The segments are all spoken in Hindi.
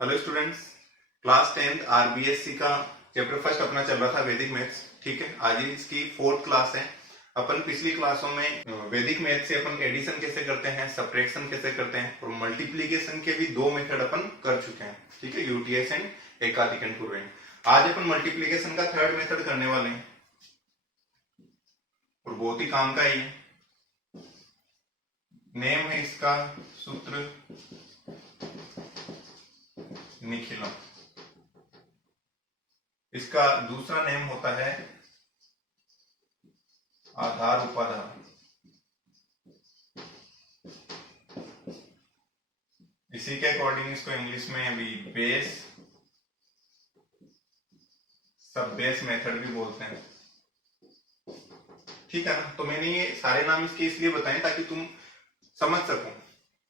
Hello students, class 10th RBSC का चैप्टर फर्स्ट अपना चल रहा था वैदिक मैथ्स। ठीक है, आज इसकी फोर्थ क्लास है। अपन पिछली क्लासों में वैदिक मैथ से अपन एडिशन कैसे करते हैं, सब्ट्रैक्शन कैसे करते हैं और मल्टीप्लीकेशन के भी दो मेथड अपन कर चुके हैं। ठीक है, यूटीएस एंड एकाधिक एंड पूर्णांक। आज अपन मल्टीप्लीकेशन का थर्ड मेथड करने वाले हैं और बहुत ही काम का ही है। नेम है इसका सूत्र निखिलम। इसका दूसरा नेम होता है आधार उपाधार। इसी के अकॉर्डिंग इसको इंग्लिश में अभी बेस सब बेस मेथड भी बोलते हैं। ठीक है ना। तो मैंने ये सारे नाम इसके इसलिए बताए ताकि तुम समझ सको,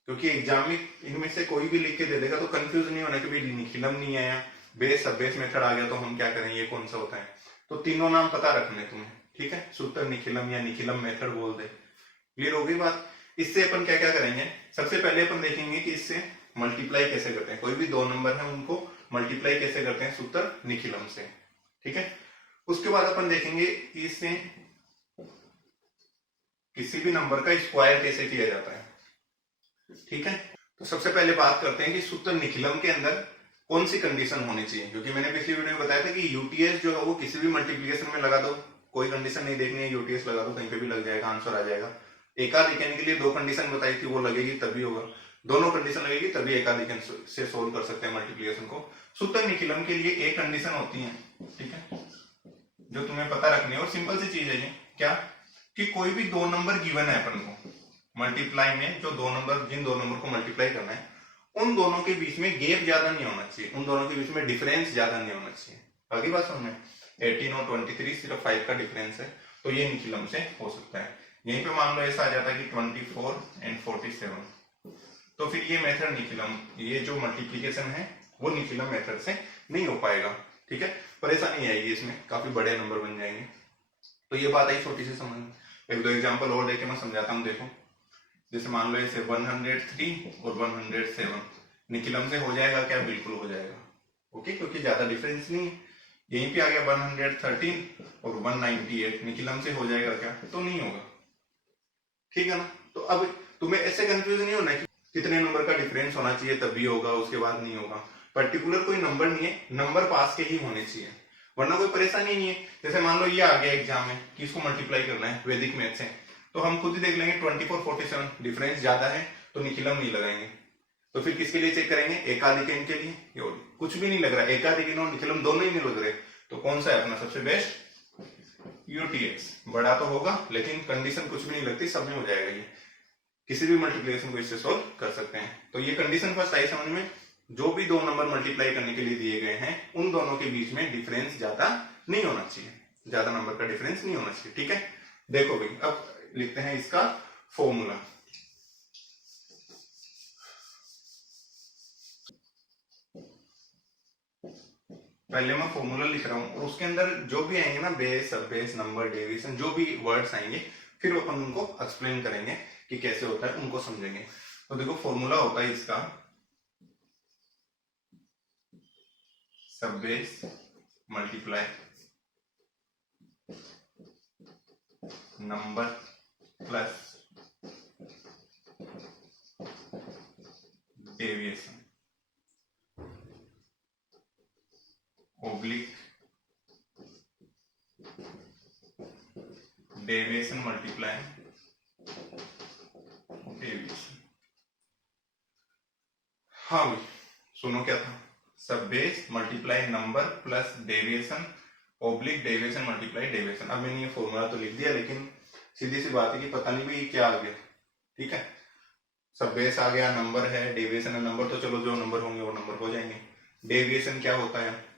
क्योंकि एग्जाम में इनमें से कोई भी लिख के दे देगा तो कंफ्यूज नहीं होना कि भाई निखिलम नहीं आया, बेस सब बेस मेथड आ गया तो हम क्या करें, ये कौन सा होता है। तो तीनों नाम पता रखने तुम्हें। ठीक है, सूत्र निखिलम या निखिलम मेथड बोल दे। क्लियर होगी बात। इससे अपन क्या क्या करेंगे, सबसे पहले अपन देखेंगे कि इससे मल्टीप्लाई कैसे करते हैं। कोई भी दो नंबर है उनको मल्टीप्लाई कैसे करते हैं सूत्र निखिलम से। ठीक है, उसके बाद अपन देखेंगे कि इससे किसी भी नंबर का स्क्वायर कैसे किया जाता है। ठीक है, तो सबसे पहले बात करते हैं कि सूत्र निखिलम के अंदर कौन सी कंडीशन होनी चाहिए। क्योंकि मैंने पिछली वीडियो में बताया था कि यूटीएस जो है वो किसी भी मल्टीप्लीकेशन में लगा दो, कोई कंडीशन नहीं देखनी है, यूटीएस लगा दो, कहीं पे भी लग जाएगा, आंसर आ जाएगा। एकाधिकन के लिए दो कंडीशन बताई थी, वो लगेगी तभी होगा। दोनों कंडीशन लगेगी तभी एकाधिकन से सोल्व कर सकते हैं मल्टीप्लीकेशन को। सूत्र निखिलम के लिए एक कंडीशन होती है, ठीक है, जो तुम्हें पता रखनी है और सिंपल सी चीज है ये। क्या कि कोई भी दो नंबर गिवन है अपन को मल्टीप्लाई में, जो दो नंबर जिन दो नंबर को मल्टीप्लाई करना है उन दोनों के बीच में गैप ज्यादा नहीं होना चाहिए, उन दोनों के बीच में डिफरेंस ज्यादा नहीं होना चाहिए। अगली बात समझ में, 18 और 23 सिर्फ 5 का डिफरेंस है, तो ये निखिलम से हो सकता है। यहीं पे मान लो ऐसा आ जाता है कि 24 एंड 47, तो फिर ये मेथड निखिलम, ये जो मल्टीप्लीकेशन है वो निखिलम मेथड से नहीं हो पाएगा। ठीक है, परेशानी आएगी इसमें, काफी बड़े नंबर बन जाएंगे। तो ये बात आई छोटी सी समझ में। एक दो एग्जांपल और देके मैं समझाता हूँ। देखो, जैसे मान लो ऐसे 103 और 107 निखिलम से हो जाएगा क्या? बिल्कुल हो जाएगा। ओके, क्योंकि ज्यादा डिफरेंस नहीं है। यहीं पे आ गया 113 और 198 निखिलम से हो जाएगा क्या? तो नहीं होगा। ठीक है ना। तो अब तुम्हें ऐसे कंफ्यूज नहीं होना कि कितने नंबर का डिफरेंस होना चाहिए तभी होगा, उसके बाद नहीं होगा। पर्टिकुलर कोई नंबर नहीं है, नंबर पास के ही होने चाहिए, वरना कोई परेशानी नहीं है। जैसे मान लो ये आ गया एग्जाम में कि इसको मल्टीप्लाई करना है वैदिक मैथ से, तो हम खुद ही देख लेंगे 24 47 डिफरेंस ज्यादा है तो निखिलम नहीं लगाएंगे। तो फिर किसके लिए चेक करेंगे? एकाधिकन के लिए। कुछ भी नहीं लग रहा, एकाधिकन और निखिलम दोनों ही नहीं लग रहे, तो कौन सा है अपना सबसे बेस्ट? यूटीएस। बड़ा तो होगा लेकिन कंडीशन कुछ भी नहीं लगती, सब में हो जाएगा। ये किसी भी मल्टीप्लिकेशन को इससे सोल्व कर सकते हैं। तो ये कंडीशन फर्स्ट आई समझ में, जो भी दो नंबर मल्टीप्लाई करने के लिए दिए गए हैं उन दोनों के बीच में डिफरेंस ज्यादा नहीं होना चाहिए, ज्यादा नंबर का डिफरेंस नहीं होना चाहिए। ठीक है, देखो भाई, अब लिखते हैं इसका फॉर्मूला। पहले मैं फॉर्मूला लिख रहा हूं और उसके अंदर जो भी आएंगे ना, बेस सब बेस नंबर डेविएशन जो भी वर्ड्स आएंगे फिर अपन उनको एक्सप्लेन करेंगे कि कैसे होता है, उनको समझेंगे। तो देखो, फॉर्मूला होता है इसका सब base multiply number plus deviation oblique deviation multiply deviation. हाँ भाई, सुनो क्या था? सब base multiply number plus deviation oblique deviation multiply deviation. अब मैंने ये फॉर्मूला तो लिख दिया, लेकिन सीधी सी बात है कि पता नहीं भाई क्या आ गया। ठीक है, सब बेस आ गया, नंबर है, डेविएशन है। नंबर तो चलो जो नंबर होंगे वो नंबर हो जाएंगे, डेविएशन क्या होता है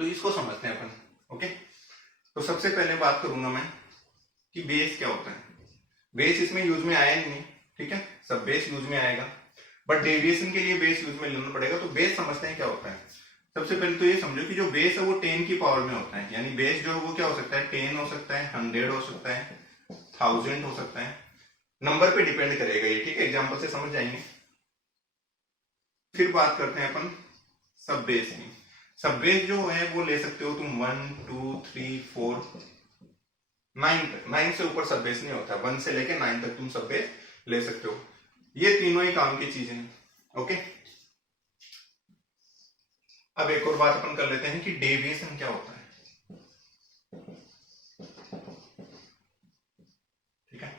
तो इसको समझते हैं अपन। ओके, तो सबसे पहले बात करूंगा मैं कि बेस क्या होता है। बेस इसमें यूज में आया ही नहीं। ठीक है, सब बेस यूज में आएगा, बट डेविएशन के लिए बेस यूज में लेना पड़ेगा। तो बेस समझते हैं क्या होता है। सबसे पहले तो ये समझो कि जो बेस है वो 10 की पावर में होता है, यानी बेस जो है वो क्या हो सकता है? 10 हो सकता है, 100 हो सकता है, 1000 हो सकता है। नंबर पे डिपेंड करेगा ये। ठीक है, एग्जाम्पल से समझ जाएंगे। फिर बात करते हैं अपन सब बेस नहीं, सब बेस जो है वो ले सकते हो तुम 1 2 3 4 9 तक। 9 से ऊपर सब बेस नहीं होता, 1 से लेके 9 तक तुम सब बेस ले सकते हो। ये तीनों ही काम की चीजें हैं। ओके, अब एक और बात अपन कर लेते हैं कि डेविएशन क्या होता है। ठीक है,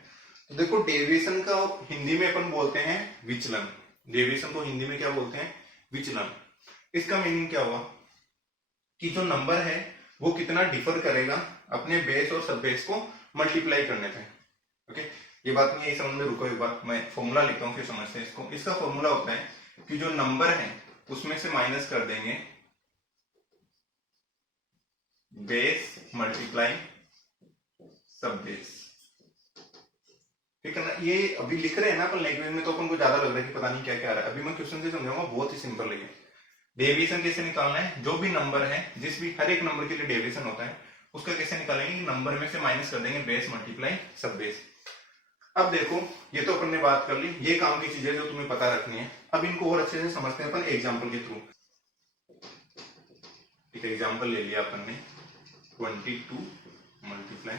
तो देखो डेविएशन का हिंदी में अपन बोलते हैं विचलन। डेविएशन को हिंदी में क्या बोलते हैं? विचलन। इसका मीनिंग क्या हुआ कि जो नंबर है वो कितना डिफर करेगा अपने बेस और सब बेस को मल्टीप्लाई करने पे। ओके, ये बात नहीं है समझ में, रुको एक बात, मैं फॉर्मूला लिखता हूँ फिर समझते हैं इसको। इसका फॉर्मूला होता है कि जो नंबर है उसमें से माइनस कर देंगे बेस मल्टीप्लाई सब बेस। ठीक है ना, ये अभी लिख रहे हैं ना अपन लैंग्वेज में तो अपन को ज्यादा लग रहा है कि पता नहीं क्या क्या आ रहा है। अभी मैं क्वेश्चन से समझाऊंगा, बहुत ही सिंपल है। डेविएशन कैसे निकालना है? जो भी नंबर है, जिस भी हर एक नंबर के लिए डेविएशन होता है, उसका कैसे निकालेंगे? नंबर में से माइनस कर देंगे बेस मल्टीप्लाई सब बेस। अब देखो, ये तो अपन ने बात कर ली, ये काम की चीजें जो तुम्हें पता रखनी है। अब इनको और अच्छे से समझते हैं अपन एग्जाम्पल के थ्रू। एक एग्जाम्पल ले लिया अपन ने 22 मल्टीप्लाई,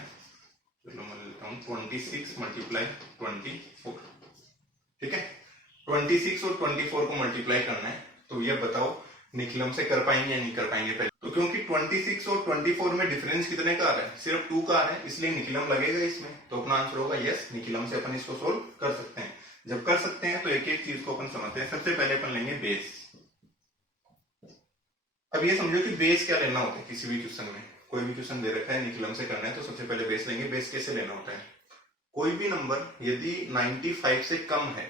चलो मैं लेता हूँ 26 मल्टीप्लाई 24। ठीक है, 26 और 24 को मल्टीप्लाई करना है, तो ये बताओ निखिलम से कर पाएंगे या नहीं कर पाएंगे? पहले तो क्योंकि 26 और 24 में डिफरेंस कितने का आ रहा है? सिर्फ 2 का आ रहा है, इसलिए निखिलम लगेगा इसमें। तो अपना आंसर होगा यस, निखिलम से अपन इसको सोल्व कर सकते हैं। जब कर सकते हैं तो एक एक चीज को अपन समझते हैं। सबसे पहले अपन लेंगे बेस। अब ये समझो कि बेस क्या लेना होता है किसी भी क्वेश्चन में। कोई भी क्वेश्चन दे रखा है, निखिलम से करना है, तो सबसे पहले बेस लेंगे। बेस कैसे लेना होता है? कोई भी नंबर यदि 95 से कम है,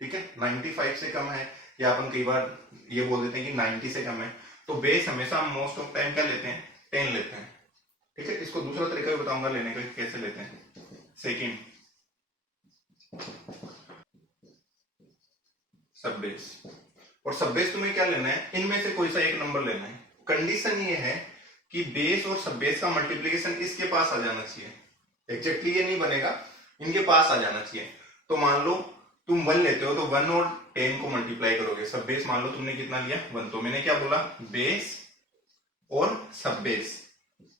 ठीक है, 95 से कम है, या अपन कई बार ये बोल देते हैं कि 90 से कम है, तो बेस हमेशा हम मोस्ट ऑफ टाइम क्या लेते हैं? 10 लेते हैं। ठीक है, इसको दूसरा तरीका भी बताऊंगा लेने का कैसे लेते हैं। सेकंड सब बेस, और सब बेस तुम्हें क्या लेना है? इनमें से कोई सा एक नंबर लेना है। कंडीशन ये है कि बेस और सब बेस का मल्टीप्लीकेशन इसके पास आ जाना चाहिए। एग्जैक्टली ये नहीं बनेगा, इनके पास आ जाना चाहिए। तो मान लो तुम 1 लेते हो, तो 1 और 10 को मल्टीप्लाई करोगे। सब बेस मान लो तुमने कितना लिया? 1। तो मैंने क्या बोला? बेस और सब बेस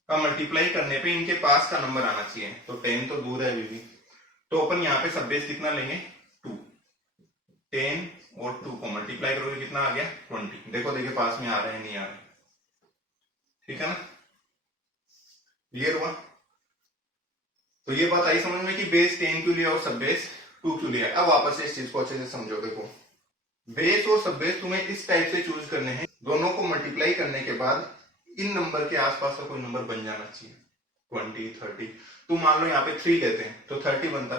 का मल्टीप्लाई करने पे इनके पास का नंबर आना चाहिए। तो 10 तो दूर है अभी भी, तो अपन यहाँ पे सब बेस कितना लेंगे? 2। 10 और 2 को मल्टीप्लाई करोगे, कितना आ गया? 20। देखो देखिए पास में आ रहे हैं नहीं आ रहे। ठीक है ना, क्लियर हुआ? तो ये बात आई समझ में कि बेस 10 क्यों लिया और सब बेस 2 क्यों लिया। अब वापस से इस चीज को अच्छे से समझो। देखो, बेस और सब बेस तुम्हें इस टाइप से चूज करने हैं, दोनों को मल्टीप्लाई करने के बाद इन नंबर के आसपास का कोई नंबर बन जाना चाहिए। 20 30, तुम मान लो यहाँ पे 3 लेते हैं तो 30 बनता।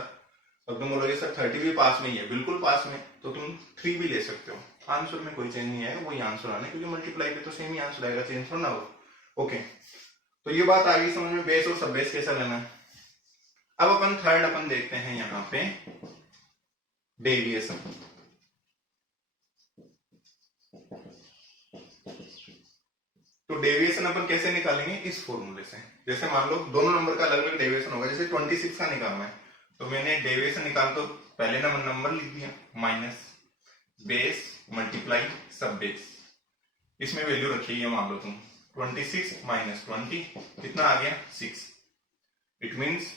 अब तुम बोलोगे सर 30 भी पास में ही है, बिल्कुल पास में, तो तुम 3 भी ले सकते हो। आंसर में कोई चेंज नहीं आएगा, वही आंसर आना है, क्योंकि मल्टीप्लाई पे तो सेम ही आंसर आएगा, चेंज थोड़ा ना हो। ओके, तो ये बात आ गई समझ में, बेस और सब बेस कैसा लेना है। अब अपन थर्ड अपन देखते हैं यहाँ पे डेविएशन। तो डेविएशन अपन कैसे निकालेंगे? इस फॉर्मूले से। जैसे मान लो दोनों नंबर का अलग अलग डेविएशन होगा, जैसे 26 का निकालना है, तो मैंने डेविएशन निकाल तो पहले नंबर लिख दिया, माइनस बेस मल्टीप्लाई सब बेस। इसमें वैल्यू रखी है मान लो तुम 26 माइनस 20 कितना आ गया? 6। इट मीन्स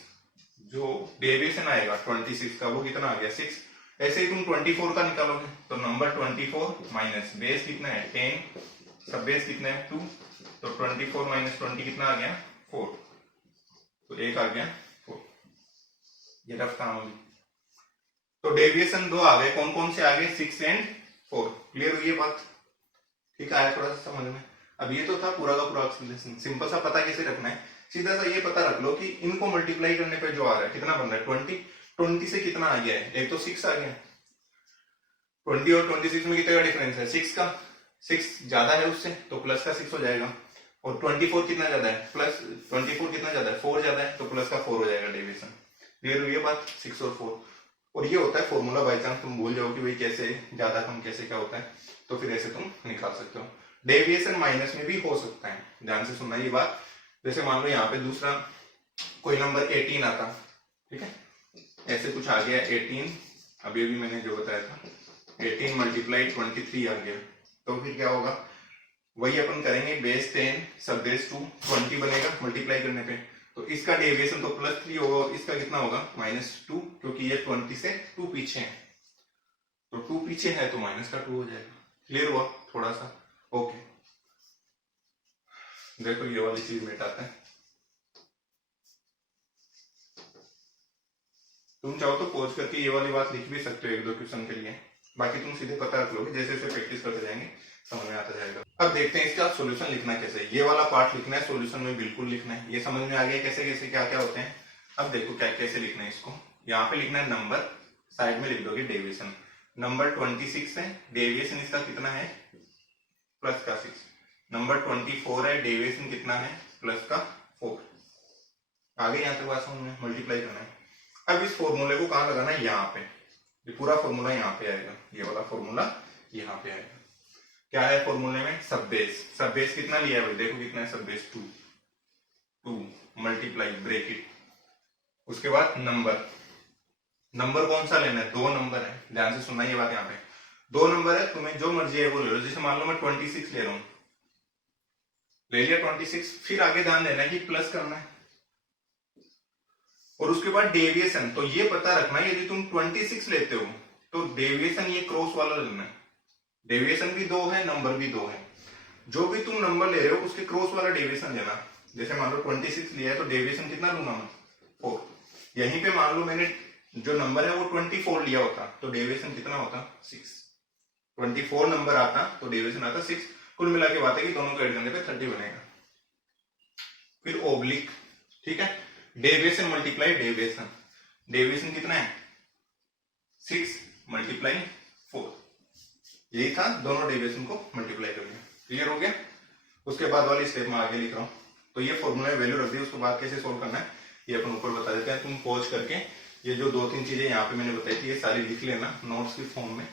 जो डेविएशन आएगा 26 का वो कितना आ गया? 6। ऐसे ही तुम 24 का निकालोगे तो नंबर 24 माइनस बेस कितना है? 10, सब बेस कितना है? 2। तो 24 माइनस 20 कितना आ गया? 4। तो एक आ गया 4। ये रफ काम होगी। तो डेविएशन 2 आ गए, कौन कौन से आ गए? 6 एंड 4। क्लियर हुई ये बात? ठीक है, थोड़ा सा समझ में। अब ये तो था पूरा का पूरा एक्सप्लेनेशन। सिंपल सा पता कैसे रखना है, सीधा सा ये पता रख लो कि इनको मल्टीप्लाई करने पे जो आ रहा है कितना बन रहा है? 20। 20 से कितना आ गया है? एक तो 6 आ गया। 20 और 26 में कितने का डिफरेंस है? 6 का। 6 ज्यादा है उससे, तो प्लस का 6 हो जाएगा। और 24 कितना ज्यादा है? प्लस 24 कितना ज्यादा है? 4 ज्यादा है, तो प्लस का 4 हो जाएगा डेविएशन। क्लियर हुई ये बात? 6 और 4। और ये होता है फॉर्मूला, बाई चांस तुम भूल जाओ कि भाई कैसे ज्यादा कम कैसे क्या होता है, तो फिर ऐसे तुम निकाल सकते हो। डेविएशन माइनस में भी हो सकता है, ध्यान से सुनना ये बात। जैसे मान लो यहाँ पे दूसरा कोई नंबर 18 आता, ठीक है, ऐसे कुछ आ गया 18, अभी अभी मैंने जो बताया था 18 मल्टीप्लाई 23 आ गया, तो फिर क्या होगा? वही अपन करेंगे, बेस 10 सब बेस 2 20 बनेगा मल्टीप्लाई करने पे। तो इसका डेविएशन तो +3 होगा और इसका कितना होगा -2, क्योंकि ये 20 से 2 पीछे है, तो 2 पीछे है तो -2 हो जाएगा। क्लियर हुआ थोड़ा सा? ओके, देखो ये वाली चीज मिटाते हैं। तुम चाहो तो पॉज करके ये वाली बात लिख भी सकते हो 1-2 क्वेश्चन के लिए, बाकी तुम सीधे पता रख लोगे, जैसे जैसे प्रैक्टिस करते जाएंगे समझ में आता जाएगा। अब देखते हैं इसका सॉल्यूशन लिखना कैसे है। ये वाला पार्ट लिखना है, सॉल्यूशन में बिल्कुल लिखना है। ये समझ में आ गया कैसे कैसे क्या क्या होते हैं। अब देखो क्या कैसे लिखना है इसको। यहाँ पे लिखना है नंबर, साइड में लिख दोगे डेविएशन। नंबर 26 है, डेविएशन इसका कितना है +6। नंबर 24 है, डेविएशन कितना है +4। आगे यहाँ तक बात समझ में, मल्टीप्लाई करना है। अब इस फॉर्मूले को कहाँ लगाना है, यहाँ पे। ये पूरा फॉर्मूला यहाँ पे आएगा, ये वाला फॉर्मूला यहाँ पे आएगा। क्या है फॉर्मूले में, सब बेस। सब बेस कितना लिया है भाई, देखो कितना है सब बेस 2 मल्टीप्लाई ब्रैकेट, उसके बाद नंबर। नंबर कौन सा लेना है, 2 नंबर है, ध्यान से सुनना ये बात। यहाँ पे 2 नंबर है, तुम्हें जो मर्जी है वो ले लो। जैसे मान लो मैं 26 ले रहा हूं, ले लिया 26, फिर आगे ध्यान देना है कि प्लस करना है। और उसके बाद डेविएशन, तो ये पता रखना है यदि तुम 26 लेते हो तो डेविएशन ये क्रॉस वाला लेना है। डेविएशन भी 2 है, नंबर भी 2 है। जो भी तुम नंबर ले रहे हो उसके क्रॉस वाला डेविएशन लेना। जैसे मान लो 26 लिया है तो डेविएशन कितना लूंगा मैं, 4। यहीं पे मान लो मैंने जो नंबर है वो 24 लिया होता तो डेविएशन कितना होता, 6। 24 नंबर आता तो डेविएशन आता 6। कुल मिला के बात है कि दोनों को ऐड करने पे 30 बनेगा। फिर ओब्लिक, ठीक है, डेविएशन मल्टीप्लाई डेविएशन। डेविएशन कितना है 6 मल्टीप्लाई 4। यही था, दोनों डेविएशन को मल्टीप्लाई कर लिया। क्लियर हो गया? उसके बाद वाली स्टेप में आगे लिख रहा हूं। तो ये फॉर्मूला में वैल्यू रख दी, उसके बाद कैसे सोल्व करना है ये अपन ऊपर बता देते हैं। तुम पॉज करके ये जो 2-3 चीजें यहाँ पे मैंने बताई थी ये सारी लिख लेना नोट्स की फॉर्म में,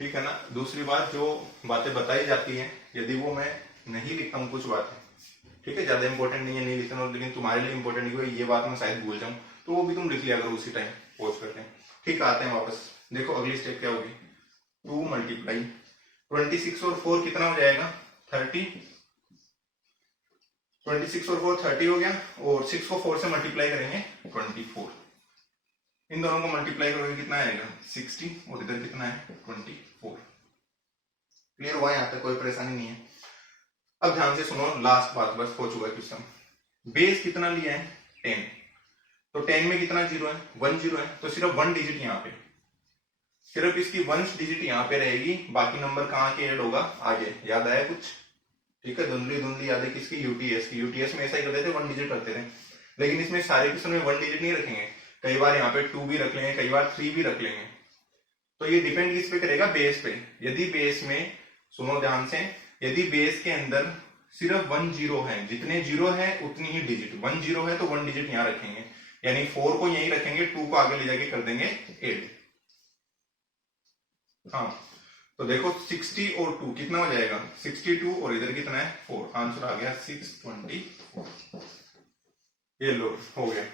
ठीक है ना। दूसरी बात, जो बातें बताई जाती है यदि वो मैं नहीं लिखता हूँ कुछ बातें, ठीक है, ज्यादा इंपॉर्टेंट नहीं है, नहीं लिखना, लेकिन तुम्हारे लिए इंपॉर्टेंट नहीं है, ये बात मैं शायद भूल जाऊं, तो वो भी तुम लिख लिया करो उसी टाइम पॉज करके। ठीक, आते हैं वापस। देखो अगली स्टेप क्या होगी, 2 मल्टीप्लाई 26 और 4 कितना हो जाएगा 30। 26 और 4 30 हो गया, और 6 को 4 से मल्टीप्लाई करेंगे 24। इन दोनों को मल्टीप्लाई करोगे कितना आएगा 60, और इधर कितना है 24। क्लियर हुआ? यहाँ तक कोई परेशानी नहीं है। अब ध्यान से सुनो, लास्ट बात, बस हो चुका है क्वेश्चन। बेस कितना लिया है 10, तो 10 में कितना जीरो है, 1 जीरो है, तो सिर्फ 1 डिजिट यहाँ पे, सिर्फ इसकी 1 डिजिट यहाँ पे रहेगी, बाकी नंबर कहाँ के ऐड होगा आगे। याद आया कुछ? ठीक है, धुंधली धुंधली याद है किसकी, यूटीएस की। यूटीएस में ऐसा ही करते थे, 1 डिजिट रखते थे, लेकिन इसमें सारे क्वेश्चन में 1 डिजिट नहीं रखेंगे। कई बार यहाँ पे 2 भी रख लेंगे, कई बार 3 भी रख लेंगे। तो ये डिपेंड किस पे करेगा, बेस पे। यदि बेस में, सुनो ध्यान से, यदि बेस के अंदर सिर्फ 1 जीरो है, जितने जीरो है उतनी ही डिजिट, 1 जीरो है तो 1 डिजिट यहाँ रखेंगे, यानी 4 को यहीं रखेंगे, 2 को आगे ले जाके कर देंगे 8। हाँ, तो देखो 60 और 2 कितना हो जाएगा 62, और इधर कितना है 4, आंसर आ गया 624। ये लो हो गया।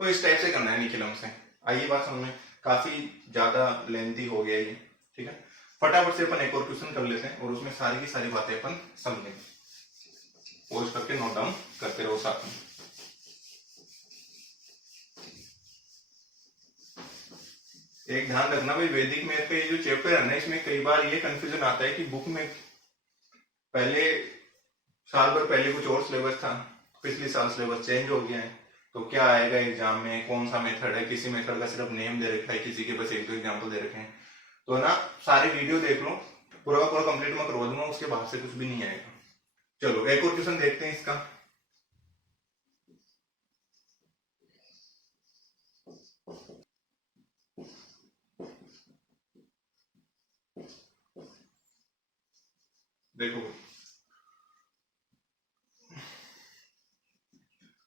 तो इस टाइप से करना है निखिलम से। आइए बात समझ में, काफी ज्यादा लेंथी हो गया ये, ठीक है। फटाफट से अपन एक और क्वेश्चन कर लेते हैं और उसमें सारी की सारी बातें अपन समझेंगे। पोज करके नोट डाउन करते रहो साथ में। एक ध्यान रखना भाई, वैदिक मैथ का ये जो चैप्टर है ना, इसमें कई बार ये कंफ्यूजन आता है कि बुक में पहले साल भर पहले कुछ और सिलेबस था, पिछले साल सिलेबस चेंज हो गया है, तो क्या आएगा एग्जाम में, कौन सा मेथड है, किसी मेथड का सिर्फ नेम दे रखा है, किसी के बस 1-2 एग्जाम्पल दे रखे हैं। तो ना सारे वीडियो देख लो, पूरा का पूरा कंप्लीट मैं करवा दूंगा, उसके बाहर से कुछ भी नहीं आएगा। चलो एक और क्वेश्चन देखते हैं इसका। देखो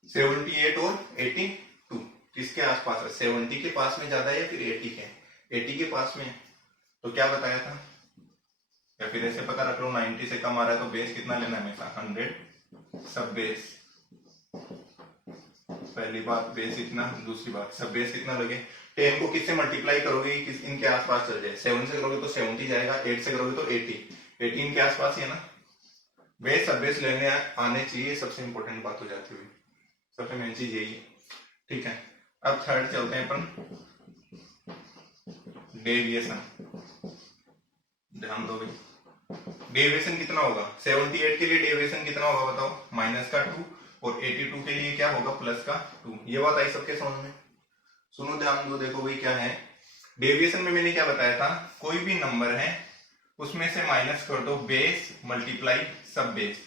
78 और 82 किसके आसपास है, 70 के पास में ज्यादा है या फिर 80 के, 80 के पास में है। तो क्या बताया था, या फिर ऐसे पता रख लो 90 से कम आ रहा है तो बेस कितना लेना है हमेशा 100 सब बेस। पहली बात बेस इतना, दूसरी बात सब बेस कितना लगे 10 को किससे मल्टीप्लाई करोगे इनके आसपास चल जाए। 7 से करोगे तो 70 जाएगा, 8 से करोगे तो 80, 18 के आसपास ही है ना। बेस सब बेस लेने आने चाहिए, सबसे इंपॉर्टेंट बात हो जाती है, सबसे मेन चीज यही है। ठीक है, अब थर्ड चलते हैं अपन, डेविएशन। ध्यान दो भाई, डेविएशन कितना होगा 78 के लिए, डेविएशन कितना होगा बताओ, -2, और 82 के लिए क्या होगा +2। ये बात आई सबके समझ में? सुनो ध्यान दो, देखो भाई क्या है डेविएशन में, मैंने क्या बताया था, कोई भी नंबर है उसमें से माइनस कर दो बेस मल्टीप्लाई सब बेस,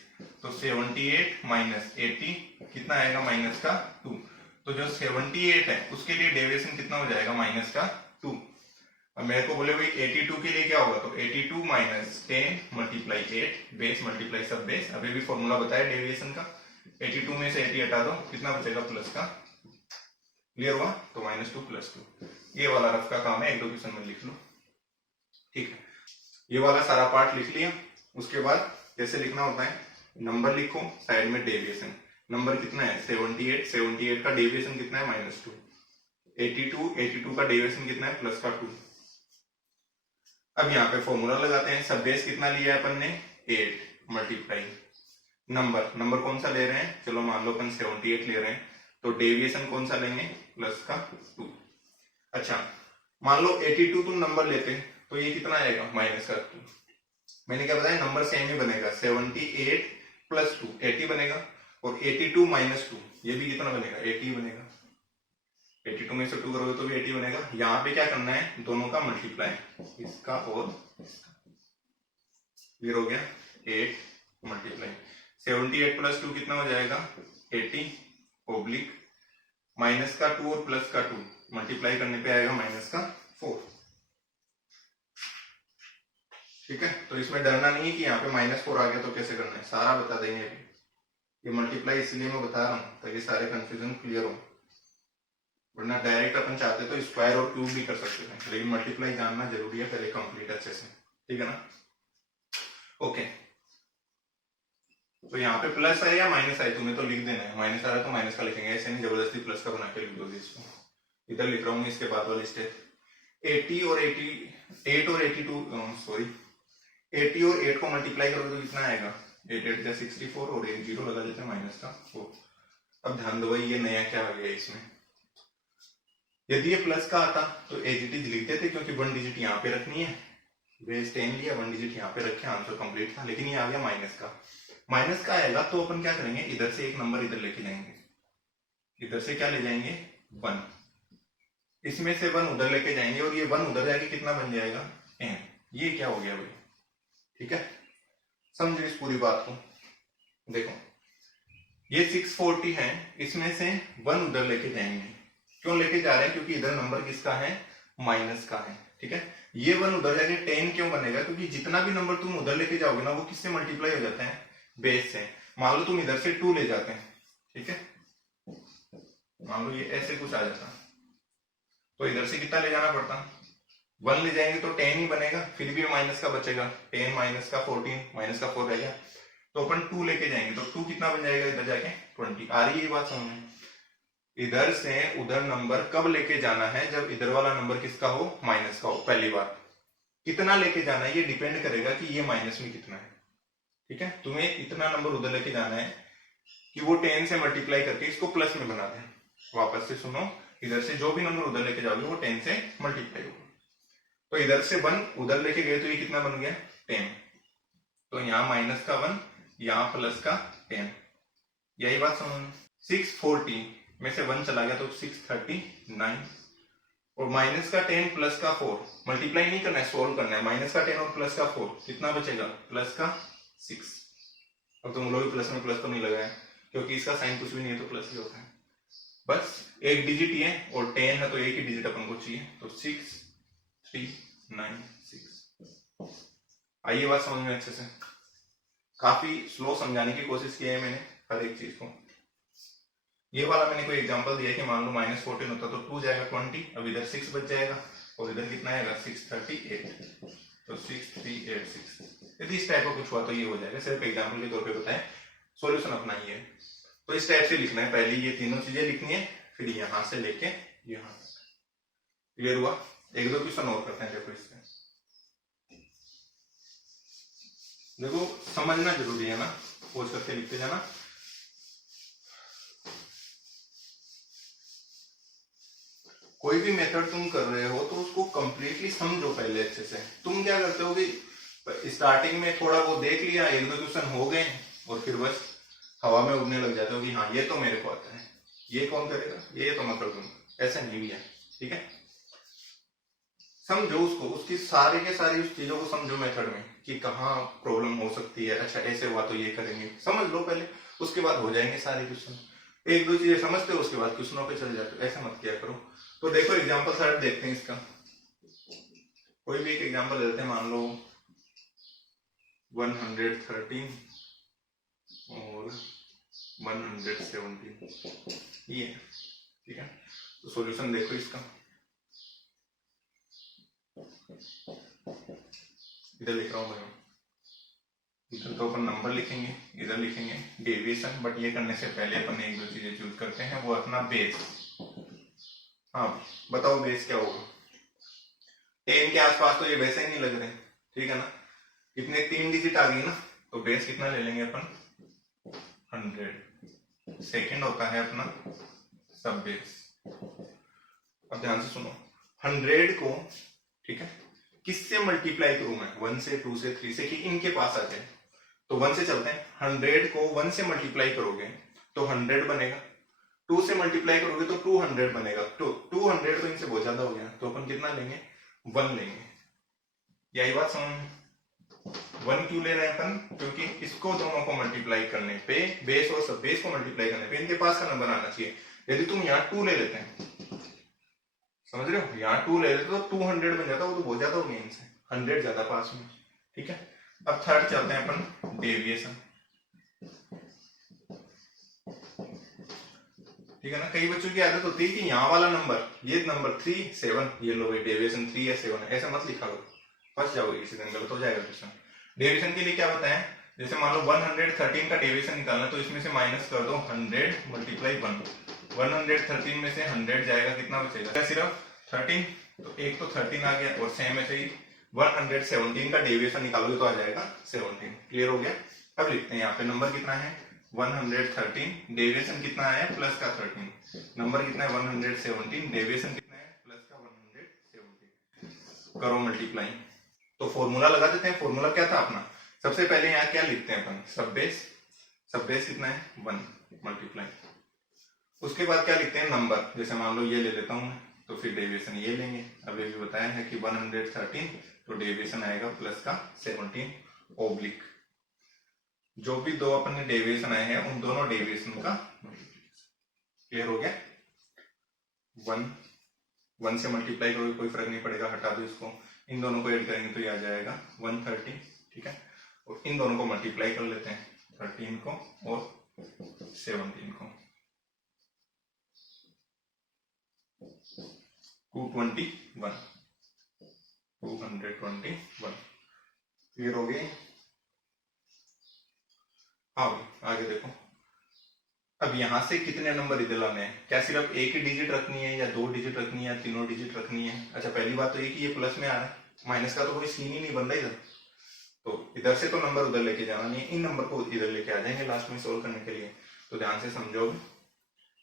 तो 78 - 80 कितना आएगा -2। तो जो 78 है उसके लिए डेविएशन कितना हो जाएगा -2। अब मेरे को बोले भाई 82 के लिए क्या होगा, तो 82 - 10 × 8 बेस मल्टीप्लाई सब बेस। अभी भी फॉर्मूला बताया डेविएशन का, 82 में से 80 हटा दो, कितना बचेगा +2। क्लियर हुआ? तो -2 +2, ये वाला रफ का काम है, 1-2 क्वेश्चन में लिख लो। ठीक है, ये वाला सारा पार्ट लिख लिया। उसके बाद कैसे लिखना होता है, नंबर लिखो, साइड में डेविएशन, नंबर कितना है 78, 78 का डेविएशन कितना है -2, 82, 82 का डेविएशन कितना है +2। अब यहाँ पे फॉर्मूला लगाते हैं, सब बेस कितना लिया है अपन ने 8 मल्टीप्लाई नंबर कौन सा ले रहे हैं, चलो मान लो अपन 78 ले रहे हैं, तो डेविएशन कौन सा लेंगे +2। अच्छा मान लो 82 तुम नंबर लेते तो ये कितना आएगा -2। मैंने क्या बताया, नंबर सेम ही बनेगा, 78 + 2 80 बनेगा, और 82 - 2 ये भी कितना बनेगा 80 बनेगा। 82 में से 2 करोगे तो भी 80 बनेगा। यहाँ पे क्या करना है, दोनों का मल्टीप्लाई, इसका और इसका। क्लियर हो गया, 8 मल्टीप्लाई 78 + 2 कितना हो जाएगा 80 ओब्लिक -2 और +2 मल्टीप्लाई करने पे आएगा -4। ठीक है, तो इसमें डरना नहीं है कि यहाँ पे -4 आ गया तो कैसे करना है, सारा बता देंगे अभी। ये मल्टीप्लाई इसलिए मैं बता रहा हूँ ताकि सारे कंफ्यूजन क्लियर हो, वरना डायरेक्ट अपन चाहते तो स्क्वायर और क्यूब भी कर सकते थे, लेकिन मल्टीप्लाई जानना जरूरी है पहले कंप्लीट अच्छे से। ठीक है ना, ओके। तो यहाँ पे प्लस आए या माइनस आए तुम्हें तो लिख देना है, माइनस आ रहा है तो माइनस का लिखेंगे, ऐसे नहीं जबरदस्ती प्लस का बना के लिख दोगे इसको। इधर लिख रहा हूँ इसके बाद वाली स्टेप, 80 और 8 को मल्टीप्लाई करोगे तो कितना आएगा 8 8 जा 64, और एक 0 लगा देते हैं -4। अब ध्यान दो भाई, ये नया क्या आ गया इसमें, यदि ये प्लस का आता तो एज इट इज लिखते थे, क्योंकि 1 डिजिट यहाँ पे रखनी है, बेस 10 लिया 1 डिजिट यहाँ पे रखे, आंसर कंप्लीट था। लेकिन ये आ गया माइनस का आएगा तो अपन क्या करेंगे, इधर से एक नंबर इधर लेके जाएंगे, इधर से क्या ले जाएंगे 1, इसमें से 1 उधर लेके जाएंगे, और ये 1 उधर जाके कितना बन जाएगा n। ये क्या हो गया भाई, ठीक है, समझो इस पूरी बात को। देखो ये 640 है, इसमें से 1 उधर लेके जाएंगे, क्यों लेके जा रहे हैं, क्योंकि इधर नंबर किसका है माइनस का है। ठीक है, ये 1 उधर जाके 10 क्यों बनेगा, क्योंकि जितना भी नंबर तुम उधर लेके जाओगे ना वो किससे मल्टीप्लाई हो जाते हैं बेस से। मान लो तुम इधर से 2 ले जाते हैं, ठीक है, मान लो ये ऐसे कुछ आ जाता तो इधर से कितना ले जाना पड़ता, 1 ले जाएंगे तो 10 ही बनेगा, फिर भी माइनस का बचेगा 10 -14 -4 रहेगा, तो अपन 2 लेके जाएंगे तो 2 कितना बन जाएगा इधर जाके 20। आ रही है ये बात समझ में? इधर से उधर नंबर कब लेके जाना है, जब इधर वाला नंबर किसका हो माइनस का हो। पहली बात, कितना लेके जाना है ये डिपेंड करेगा कि ये माइनस में कितना है। ठीक है, तुम्हें इतना नंबर उधर लेके जाना है कि वो 10 से मल्टीप्लाई करके इसको प्लस में बना दें। वापस से सुनो, इधर से जो भी नंबर उधर लेके जाओगे वो 10 से मल्टीप्लाई होगा। तो इधर से 1 उधर लेके गए तो ये कितना बन गया 10, तो यहाँ -1 यहाँ +10, यही बात समझ। 640 में से 1 चला गया तो 639, और -10 +4 मल्टीप्लाई नहीं करना है, सोल्व करना है। -10 और +4 कितना बचेगा +6। अब तुम लोग प्लस में प्लस तो नहीं लगाया, क्योंकि इसका साइन कुछ भी नहीं है तो प्लस ही होता है, बस एक डिजिट ही है, और 10 है तो एक ही डिजिट अपन को चाहिए, तो 6396। आइए बात समझ में अच्छे से, काफी स्लो समझाने की कोशिश की है मैंने हर एक चीज को। ये वाला मैंने कोई एग्जांपल दिया कि मान लो -14 होता तो 2 जाएगा 20, अब इधर 6 बच जाएगा, और इधर कितना आएगा 638, तो 6386। यदि इस टाइप का कुछ हुआ तो ये हो जाएगा, सिर्फ एग्जांपल के तौर पे बताएं, सॉल्यूशन अपना ही है। तो इस टाइप से लिखना है, पहले ये तीनों चीजें लिखनी है, फिर यहां से लेके यहां तक। क्लियर हुआ? एक दो क्वेश्चन और करते हैं। देखो इससे देखो समझना जरूरी है ना, पोज करके लिखते जाना। कोई भी मेथड तुम कर रहे हो तो उसको कंप्लीटली समझो पहले अच्छे से। तुम क्या करते हो कि स्टार्टिंग में थोड़ा वो देख लिया, एक दो क्वेश्चन हो गए और फिर बस हवा में उड़ने लग जाते हो कि हाँ ये तो मेरे को आता है, ये कौन करेगा, ये तो मैं कर दूंगा। ऐसा नहीं भी है, ठीक है? समझो उसको, उसकी सारी के सारी उस चीजों को समझो मेथड में कि कहाँ प्रॉब्लम हो सकती है। अच्छा ऐसे हुआ तो ये करेंगे, समझ लो पहले, उसके बाद हो जाएंगे सारे क्वेश्चन। एक दो चीजें समझते हो उसके बाद क्वेश्चनों पे चल जाते हो, ऐसा मत किया करो। तो देखो एग्जाम्पल सेट देखते हैं इसका। कोई भी एक एग्जाम्पल ले लेते हैं, मान लो 113 और 117 ये, ठीक है? तो सॉल्यूशन देखो इसका, इधर लिख रहा हूं मैं, इधर तो अपन नंबर लिखेंगे, इधर लिखेंगे डेविएशन। बट ये करने से पहले अपन एक दो चीजें चूज करते हैं, वो अपना बेस। हाँ बताओ बेस क्या होगा? 10 के आसपास तो ये वैसे ही नहीं लग रहे, ठीक है ना? कितने 3 डिजिट आ गई ना, तो बेस कितना ले लेंगे अपन? 100। सेकंड होता है अपना सब बेस। अब ध्यान से सुनो, 100 को, ठीक है, किससे मल्टीप्लाई करूं मैं? 1 से, 2 से, 3 से, कि इनके पास आ जाए। तो 1 से चलते हैं। 100 को 1 से मल्टीप्लाई करोगे तो 100 बनेगा, 2 से मल्टीप्लाई करोगे तो 200 बनेगा। तो 200 तो इनसे बहुत ज्यादा हो गया, तो अपन कितना लेंगे? 1 लेंगे। यही बात समझ? 1 क्यों ले रहे हैं अपन? क्योंकि इसको दोनों को मल्टीप्लाई करने पे, बेस और सब बेस को मल्टीप्लाई करने पे इनके पास का नंबर आना चाहिए। यदि तुम यहाँ 2 ले लेते हैं, समझ रहे हो, यहाँ 2 ले लेते तो 200 बन जाता, वो तो बहुत ज्यादा हो गया इनसे, 100 ज्यादा पास में, ठीक है? अब थर्ड चलते हैं अपन डेविएशन, ठीक है ना? कई बच्चों की आदत होती है कि यहाँ वाला नंबर, ये नंबर 3 7, ये लो भाई डेविएशन 3 या 7 है, ऐसा मत लिखा करो, फंस जाओगे किसी दिन, गलत हो जाएगा क्वेश्चन। डेविएशन के लिए क्या बताएं? जैसे मान लो 113 का डेविएशन निकालना, तो इसमें से माइनस कर दो 100 मल्टीप्लाई 1। 113 में से 100 जाएगा, कितना बचेगा? क्या सिर्फ 13? तो एक तो 13 आ गया, और सेम ऐसे ही 117 का डेविएशन निकालोगे तो आ जाएगा 17। क्लियर हो गया? अब लिखते हैं यहाँ पे नंबर कितना है 113, डेविएशन कितना है प्लस का 13, नंबर कितना है 117, डेविएशन कितना है प्लस का 117। करो मल्टीप्लाई। तो फॉर्मूला लगा देते हैं। फॉर्मूला क्या था अपना? सबसे पहले यहाँ क्या लिखते हैं अपन? सब बेस। सब बेस कितना है 1 मल्टीप्लाई। उसके बाद क्या लिखते हैं? नंबर। जैसे मान लो ये ले लेता हूं मैं, तो फिर डेविएशन ये लेंगे। अब ये भी बताया है कि 113, तो डेविएशन आएगा प्लस का 17 ओब्लिक। जो भी दो अपन ने डेविएशन आए हैं उन दोनों डेविएशन का मल्टीप्लिकेशन। क्लियर हो गया? 1 से मल्टीप्लाई करोगे कोई फर्क नहीं पड़ेगा, हटा दो इसको, इन दोनों को ऐड करेंगे तो ये आ जाएगा 130, ठीक है? और इन दोनों को मल्टीप्लाई कर लेते हैं, 13 को और 17 को, 221, 221। क्लियर हो गई? आगे देखो। अब यहां से कितने नंबर इधर लाने हैं? क्या सिर्फ एक ही डिजिट रखनी है, या 2 डिजिट रखनी है, या तीनों डिजिट रखनी है? अच्छा पहली बात तो ये कि ये प्लस में आ रहा है, माइनस का तो कोई सीन ही नहीं बन रहा इधर, तो इधर से तो नंबर उधर लेके जाना नहीं है, इन नंबर को इधर लेके आ जाएंगे लास्ट में सोल्व करने के लिए। तो ध्यान से समझोगे।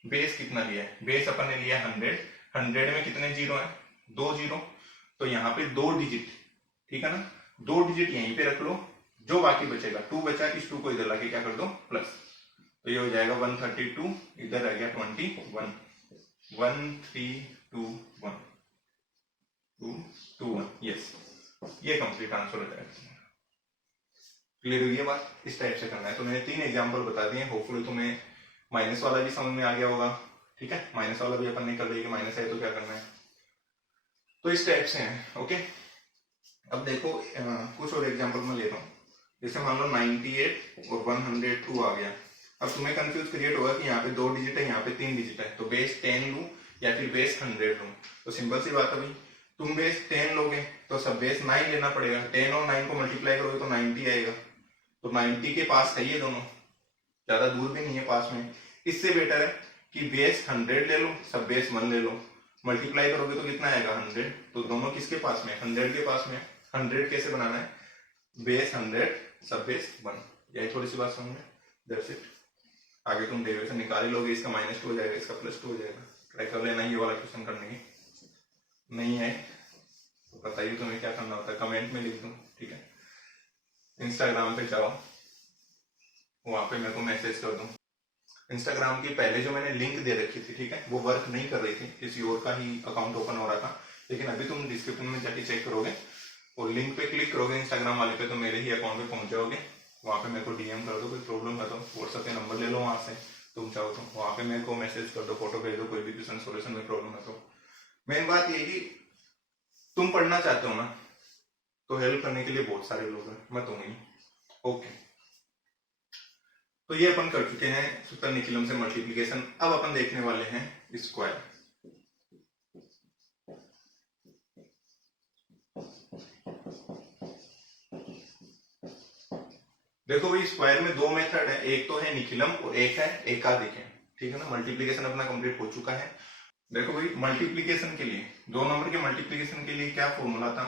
बेस कितना लिया है? बेस अपन ने लिया 100। 100 में कितने जीरो है? 2 जीरो। तो यहाँ पे 2 डिजिट, ठीक है ना, 2 डिजिट यहीं पे रख लो, जो बाकी बचेगा 2 बचा, इस 2 को इधर लाके क्या कर दो प्लस, तो ये हो जाएगा 132, इधर आ गया 21, 1321, 221, यस, ये कंप्लीट आंसर हो जाएगा। क्लियर हुई है बात? इस टाइप से करना है। तो मैंने 3 एग्जांपल बता दिए, होपफुली तुम्हें माइनस वाला भी समझ में आ गया होगा, ठीक है? माइनस वाला भी अपन ने कर लिया कि माइनस है तो क्या करना है, तो इस टाइप से है। ओके, अब देखो कुछ और एग्जांपल मैं ले रहा हूँ। जैसे मान लो 98 और 102 आ गया। अब तुम्हें कंफ्यूज क्रिएट होगा कि यहाँ पे 2 डिजिट है, यहाँ पे 3 डिजिट है, तो बेस 10 लूं या फिर बेस 100 लूं? तो सिंपल सी बात है भाई, तुम बेस 10 लोगे तो सब बेस 9 लेना पड़ेगा, 10 और 9 को मल्टीप्लाई करोगे तो 90 आएगा, तो 90 के पास है ये दोनों, ज्यादा दूर भी नहीं है, पास में। इससे बेटर है कि बेस 100 ले लो, सब बेस 1 ले लो, मल्टीप्लाई करोगे तो कितना आएगा 100, तो दोनों किसके पास में 100 के पास में। 100 कैसे बनाना है, बेस 100 सब बेस 1, यही थोड़ी सी बात समझ में, दैट्स इट। आगे तुम डेरिवेशन निकाल ही लोगे, इसका -2 हो जाएगा, इसका +2 हो जाएगा। ट्राई कर लेना ये वाला क्वेश्चन करने की, नहीं है तो बताइए तुम्हें क्या करना होता है, कमेंट में लिख दूं, ठीक है। इंस्टाग्राम पे जाओ, वहां पे मेरे को मैसेज कर दो। इंस्टाग्राम की पहले जो मैंने लिंक दे रखी थी, ठीक है, वो वर्क नहीं कर रही थी, किसी और का ही अकाउंट ओपन हो रहा था, लेकिन अभी तुम डिस्क्रिप्शन में जाके चेक करोगे और लिंक पे क्लिक करोगे इंस्टाग्राम वाले पे, तो मेरे ही अकाउंट पे पहुंच जाओगे। वहां पे मेरे को डीएम कर दो, कोई प्रॉब्लम है तो व्हाट्सएप पे नंबर ले लो वहां से, तुम चाहो तो वहां पे मेरे को मैसेज कर दो, फोटो भेज दो, कोई भी क्वेश्चन सोल्यूशन में प्रॉब्लम है तो। मेन बात ये कि तुम पढ़ना चाहते हो ना, तो हेल्प करने के लिए बहुत सारे लोग हैं, मैं तुम ही। ओके, तो ये अपन कर चुके हैं सूत्र निखिलम से मल्टीप्लिकेशन। अब अपन देखने वाले हैं स्क्वायर। देखो भाई, स्क्वायर में दो मेथड है, एक तो है निखिलम और एक है एकाधिक है, ठीक है ना। मल्टीप्लिकेशन अपना कंप्लीट हो चुका है। देखो भाई, मल्टीप्लिकेशन के लिए, दो नंबर के मल्टीप्लिकेशन के लिए क्या फॉर्मूला था,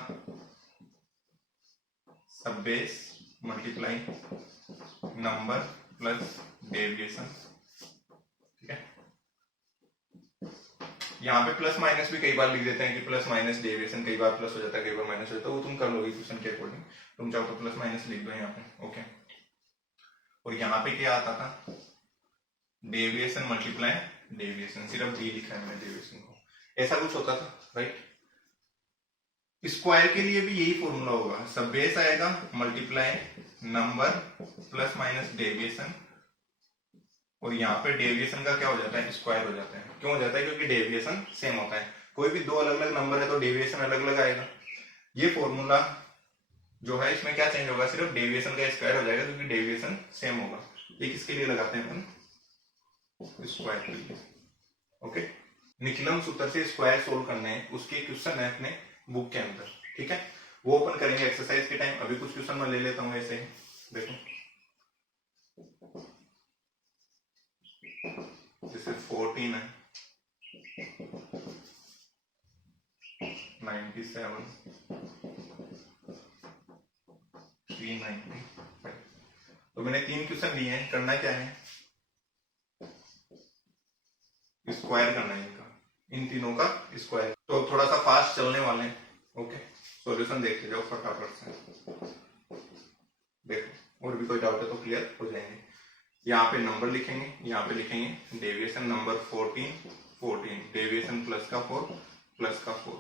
सब base multiply number plus deviation, ठीक है। यहाँ पे प्लस माइनस भी कई बार लिख देते हैं कि प्लस माइनस डेविएशन, कई बार प्लस हो जाता है, कई बार माइनस हो जाता है, वो तुम कर लोगे क्वेश्चन के अकॉर्डिंग। तुम चाहो तो प्लस माइनस लिख दो यहाँ पे, ओके। और यहाँ पे क्या आता था, डेविएशन मल्टीप्लाई डेविएशन, सिर्फ डी लिखा है मैंने डेविएशन को, ऐसा कुछ होता था, राइट। स्क्वायर के लिए भी यही फॉर्मूला होगा, सब बेस आएगा multiply number plus minus deviation, और यहाँ पे डेविएशन का क्या हो जाता है, स्क्वायर हो जाता है। क्यों हो जाता है, क्योंकि डेविएशन सेम होता है। कोई भी दो अलग अलग नंबर है तो डेविएशन अलग अलग आएगा। ये फॉर्मूला जो है, इसमें क्या चेंज होगा, सिर्फ डेविएशन का स्क्वायर हो जाएगा, क्योंकि डेविएशन सेम होगा। ये किसके लिए लगाते हैं अपन, स्क्वायर के लिए, ओके। निखिलम सूत्र से स्क्वायर सोल्व करने हैं, उसके क्वेश्चन है अपने बुक के अंदर, ठीक है, वो अपन करेंगे एक्सरसाइज के टाइम। अभी कुछ क्वेश्चन मैं ले लेता हूँ ऐसे ही, देखो। जैसे 14 है, 97, 390, तो मैंने 3 क्वेश्चन लिए हैं। करना क्या है, स्क्वायर करना है इनका, इन तीनों का स्क्वायर। तो थोड़ा सा फास्ट चलने वाले हैं, ओके। सॉल्यूशन देखते जाओ फटाफट से, देखो और भी कोई डाउट है तो क्लियर हो जाएंगे। यहाँ पे नंबर लिखेंगे, यहाँ पे लिखेंगे डेविएशन नंबर 14 डेविएशन प्लस का 4 प्लस का 4।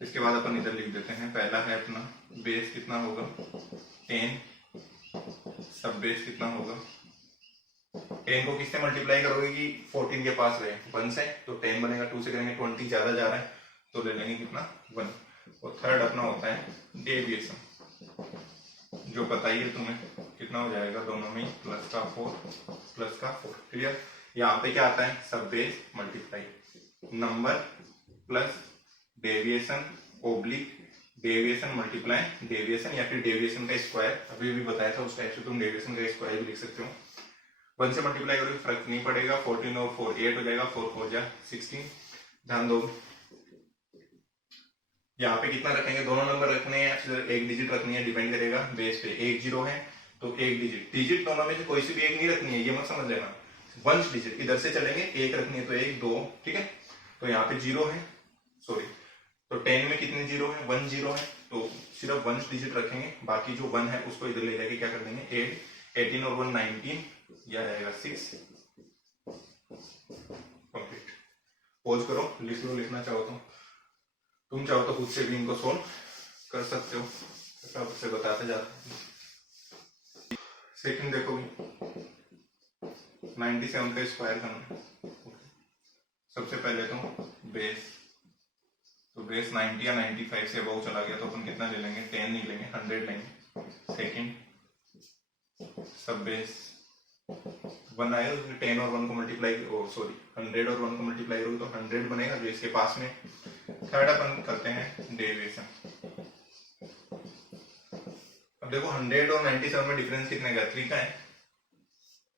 इसके बाद अपन इधर लिख देते हैं, पहला है अपना बेस कितना होगा 10, सब बेस कितना होगा, 10 को किससे मल्टीप्लाई करोगे कि 14 के पास रहे 1 से, तो 10 बनेगा, 2 से करेंगे 20 ज्यादा जा रहा है तो ले लेंगे कितना 1। और थर्ड अपना होता है डेविएशन, जो पता ही है तुम्हें कितना हो जाएगा, दोनों में प्लस का 4 क्लियर। यहाँ पे क्या आता है, सब base multiply number plus deviation oblique deviation multiply deviation, या फिर डेविएशन का स्क्वायर, अभी भी बताया था उस टाइप से तुम डेविएशन का स्क्वायर भी लिख सकते हो। 1 से मल्टीप्लाई करोगे फर्क नहीं पड़ेगा, 14 और 4 8 हो जाएगा, 4 4 जा 16। ध्यान दो, यहाँ पे कितना रखेंगे, दोनों नंबर रखने हैं, फिर एक डिजिट रखनी है, डिपेंड करेगा बेस पे। एक 0 है तो एक डिजिट दोनों में से कोई सी भी एक नहीं रखनी है, ये मत समझ लेना। 1 डिजिट इधर से चलेंगे, एक रखनी है तो 1 2, ठीक है। तो यहाँ पे 0 है, सॉरी, तो 10 में कितने 0 है, 1 0 है, तो सिर्फ 1 डिजिट रखेंगे, बाकी जो 1 है उसको इधर ले जाके क्या कर देंगे 8, 18 और 1 19, यह रहेगा 6 कंप्लीट। पॉज करो, लिख लो, लिखना चाहो तो, तुम चाहो तो खुद से भी इनको सोल्व कर सकते हो, सब से बताते जाते। सेकंड देखो, 97 का स्क्वायर करना है। सबसे पहले तो बेस, तो बेस 90 या 95 से अबव चला गया तो अपन कितना ले लेंगे, 10 नहीं लेंगे, 100 लेंगे। सेकंड सब बेस 1 आएगा, 10 और 1 को मल्टीप्लाई, सॉरी 100 और 1 को मल्टीप्लाई करोगे तो 100 बनेगा जो इसके पास में। थर्ड अपन करते हैं डेविएशन। अब देखो 100 और 97 में डिफरेंस कितने का, 3 का है,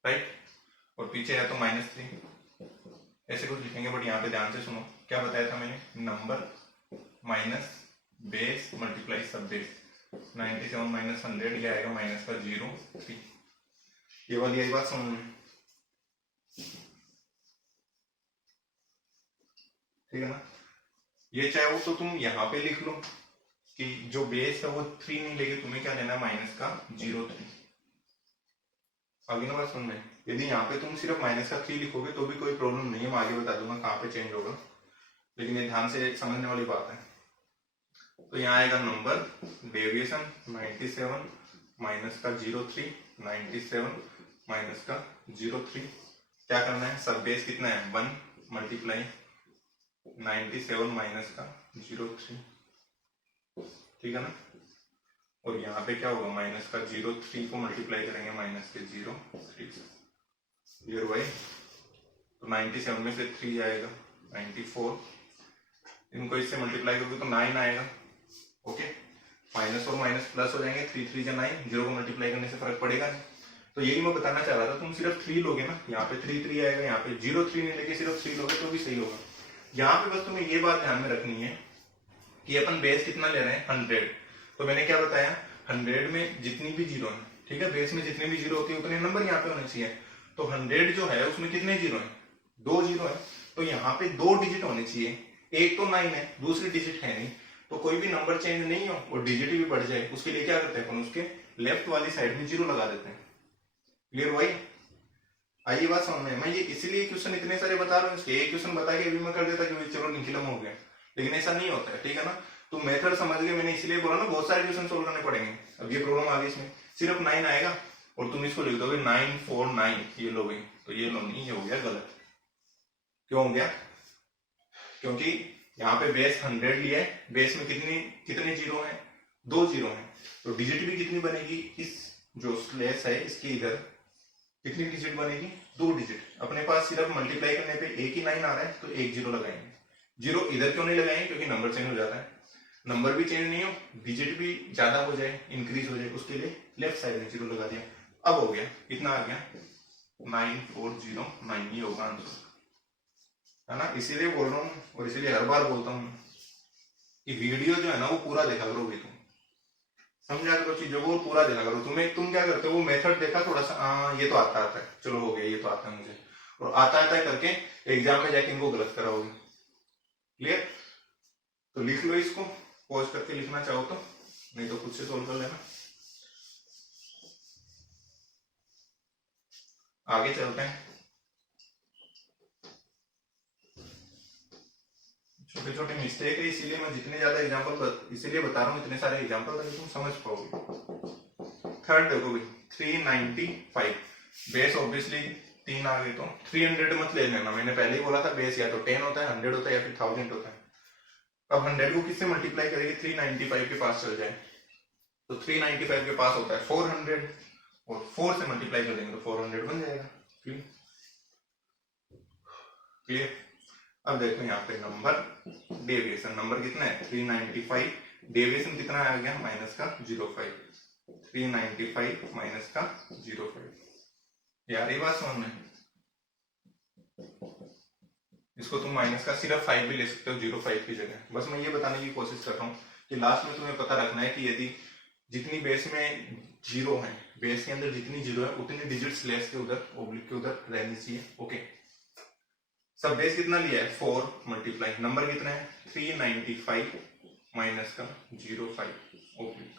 राइट, और पीछे है तो -3, ऐसे कुछ लिखेंगे, बट यहाँ पे ध्यान से सुनो क्या बताया था मैंने, नंबर माइनस बेस मल्टीप्लाई सब बेस, 97 माइनस 100 ये आएगा माइनस का 0 ये वाली यही बात समझ में, ठीक है ना। ये चाहे वो तो तुम यहाँ पे लिख लो कि जो बेस है वो 3 नहीं लेके तुम्हें क्या लेना है, माइनस का 0.3। आगे ना बात समझ में। यदि यहाँ पे तुम सिर्फ माइनस का 3 लिखोगे तो भी कोई प्रॉब्लम नहीं है, मैं आगे बता दूंगा कहाँ पे चेंज होगा, लेकिन ये ध्यान से समझने वाली बात है। तो यहाँ आएगा नंबर डेविएशन 97 माइनस का 0.3, 97 माइनस का 0.3। क्या करना है, सब बेस कितना है 1 मल्टीप्लाई 97 माइनस का 0.3, ठीक है ना। और यहाँ पे क्या होगा, माइनस का 0.3 को मल्टीप्लाई करेंगे माइनस के 0.3 से, ये हुआ। तो 97 में से 3 जाएगा 94, इनको इससे मल्टीप्लाई करोगे तो 9 आएगा। ओके, माइनस और माइनस प्लस हो जाएंगे, 3 3 9, 0 को मल्टीप्लाई करने से फर्क पड़ेगा नहीं। तो यही मैं बताना चाह रहा था, तुम सिर्फ 3 लोगे ना, यहाँ पे 3 3 आएगा, यहाँ पे 0.3 नहीं लेके सिर्फ 3 लोगे तो भी सही होगा। यहाँ पे बस तुम्हें ये बात ध्यान में रखनी है कि अपन बेस कितना ले रहे हैं 100। तो मैंने क्या बताया, 100 में जितनी भी जीरो है, ठीक है, बेस में जितने भी जीरो होते हैं उतने नंबर यहाँ पे होने चाहिए। तो 100 जो है उसमें कितने जीरो है, 2 जीरो है, तो यहाँ पे 2 डिजिट होने चाहिए। एक तो 9 है, दूसरी डिजिट है नहीं, तो कोई भी नंबर चेंज नहीं हो और डिजिट भी बढ़ जाए, उसके लिए क्या करते हैं अपन, उसके लेफ्ट वाली साइड में जीरो लगा देते हैं। क्लियर भाई, आइए बात समझ में। मैं ये इसीलिए क्वेश्चन इतने सारे बता रहा हूँ, इसके एक क्वेश्चन बता के अभी मैं कर देता कि चलो निखिलम हो गया, लेकिन ऐसा नहीं होता है, ठीक है ना। तो मेथड समझ गए, मैंने इसलिए बोला ना बहुत सारे क्वेश्चन सोल्व करने पड़ेंगे। अब ये प्रॉब्लम आ गई, इसमें सिर्फ 9 आएगा और तुम इसको लिख दोगे 949, ये लोगे तो ये लो नहीं, ये हो गया गलत। क्यों हो गया, क्योंकि यहाँ पे बेस 100 लिया है, बेस में कितने जीरो हैं, 2 जीरो हैं, तो डिजिट भी कितनी बनेगी, इस जो स्लैश है इसके इधर कितनी डिजिट बनेगी, 2 डिजिट। अपने पास सिर्फ मल्टीप्लाई करने पे एक ही 9 आ रहा है तो एक जीरो लगाएंगे। जीरो इधर क्यों नहीं लगाएंगे, क्योंकि नंबर चेंज हो जाता है, नंबर भी चेंज नहीं हो, डिजिट भी ज्यादा हो जाए, इंक्रीज हो जाए, उसके लिए लेफ्ट साइड में जीरो लगा दिया। अब हो गया, कितना आ गया 9409, ये होगा आंसर, है ना। इसीलिए बोल रहा हूँ और इसीलिए हर बार बोलता हूँ कि वीडियो जो है ना वो पूरा देखा करो भाई, तुम समझा करो चीजों को, पूरा देखा करो। तुम क्या करते हो, वो मेथड देखा थोड़ा सा, ये तो आता है, चलो हो गया, ये तो आता है मुझे, और आता है करके एग्जाम में जाके इनको गलत कराओगे। क्लियर, तो लिख लो इसको, पॉज करके लिखना चाहो तो, नहीं तो खुद से सोल्व कर लेना। आगे चलते हैं, छोटे छोटे मिस्टेक है, इसीलिए मैं जितने ज्यादा एग्जांपल इसीलिए बता रहा हूँ, इतने सारे एग्जांपल ताकि तुम समझ पाओगे। थर्ड देखो भाई 395, बेस ऑब्वियसली 3 आ गए, तो 300 मत ले लेना, मैंने पहले ही बोला था बेस या तो 10 होता है, 100 होता है, या फिर 1000 होता है। अब 100 को किससे मल्टीप्लाई करेंगे, 395 के पास चल जाए, तो 395 के पास होता है 400, और 4 से मल्टीप्लाई कर देंगे तो 400 बन जाएगा। क्लियर। अब देखो यहाँ पे नंबर डेविएशन, नंबर कितना है 395, डेविएशन कितना आ गया माइनस का 0.5, 395 माइनस का 0.5। यार ये बात समझ में, इसको तुम माइनस का सिर्फ 5 भी ले सकते हो 0.5 की जगह। बस मैं ये बताने की कोशिश कर रहा हूँ कि लास्ट में तुम्हें पता रखना है कि यदि जितनी बेस में जीरो है, बेस के अंदर जितनी जीरो है उतनी डिजिट स्लैश के उधर, ओब्लिक के उधर रहनी चाहिए। ओके, सब बेस कितना लिया है 4 मल्टीप्लाई, नंबर कितना है 395 माइनस का 0.5 ओब्लिक,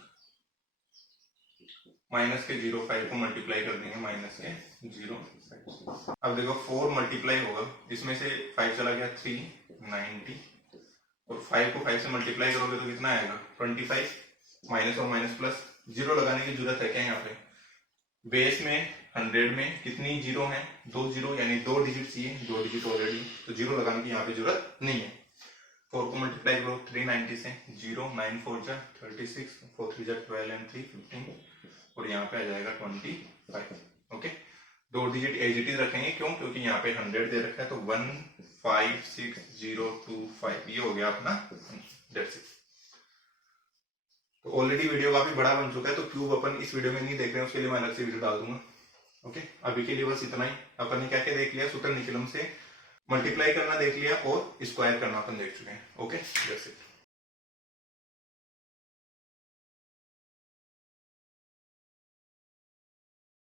माइनस के 0.5 को मल्टीप्लाई कर देंगे माइनस के 0.5। अब देखो 4 मल्टीप्लाई होगा, इसमें से 5 चला गया 390, और 5 को 5 से मल्टीप्लाई करोगे तो कितना आएगा 25, माइनस और माइनस प्लस, जीरो लगाने की जरूरत है क्या यहाँ पे, बेस में 100 में कितनी जीरो है, 2 जीरो, यानी 2 डिजिट चाहिए, 2 डिजिट ऑलरेडी, तो जीरो लगाने की यहाँ पे जरूरत नहीं है। 4 को मल्टीप्लाई करो 390 से, 0 9 4 जा 36, 4 3 जा 12 एंड 3 15, और यहाँ पे आ जाएगा 25। Okay, 2 digit as it is रखेंगे, क्यों, क्योंकि यहाँ पे 100 दे रखा है, तो 156025, ये हो गया अपना दैट्स इट। तो ऑलरेडी वीडियो काफी बड़ा बन चुका है, तो क्यूब अपन इस वीडियो में नहीं देख रहे हैं, उसके लिए मैं अलग से वीडियो डाल दूंगा। ओके, अभी के लिए बस इतना ही। अपन ने क्या क्या देख लिया, सूत्र निखिलम से मल्टीप्लाई करना देख लिया और स्क्वायर करना अपन देख चुके हैं। Okay, that's it.